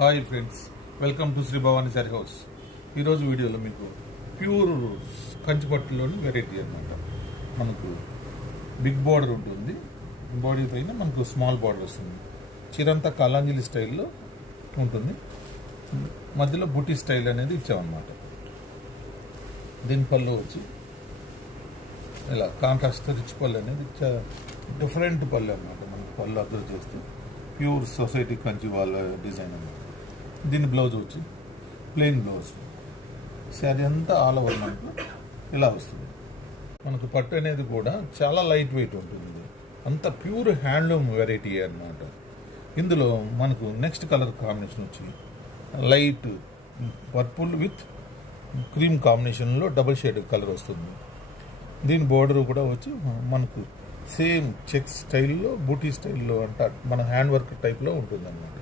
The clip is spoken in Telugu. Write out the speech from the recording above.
Hi friends, welcome to Shri Bhavani sari house. ఈరోజు వీడియోలో మీకు ప్యూర్ కంచిపట్టులోని వెరైటీ అనమాట. మనకు బిగ్ బార్డర్ ఉంటుంది, బాడీ పైన మనకు స్మాల్ బార్డర్ వస్తుంది. చీరంతా కలాంజలి స్టైల్లో ఉంటుంది, మధ్యలో బుటీ స్టైల్ అనేది ఇచ్చామన్నమాట. దీని పళ్ళు వచ్చి ఇలా కాంట్రాస్ట్ రిచ్ పళ్ళు అనేది డిఫరెంట్ పళ్ళు అనమాట. మనకు పళ్ళు అబ్జర్వ్ చేస్తే ప్యూర్ సొసైటీ కంచి వాళ్ళ డిజైన్ అనమాట. దీని బ్లౌజ్ వచ్చి ప్లెయిన్ బ్లౌజ్, శారీ అంతా ఆల్ ఓవర్ మనకు ఇలా వస్తుంది. మనకు పట్టు అనేది కూడా చాలా లైట్ వెయిట్ ఉంటుంది, అంత ప్యూర్ హ్యాండ్లూమ్ వెరైటీ అన్నమాట. ఇందులో మనకు నెక్స్ట్ కలర్ కాంబినేషన్ వచ్చి లైట్ పర్పుల్ విత్ క్రీమ్ కాంబినేషన్లో డబుల్ షేడ్ కలర్ వస్తుంది. దీని బోర్డర్ కూడా వచ్చి మనకు సేమ్ చెక్ స్టైల్లో బూటీ స్టైల్లో అంట మన హ్యాండ్ వర్క్ టైప్లో ఉంటుంది అన్నమాట.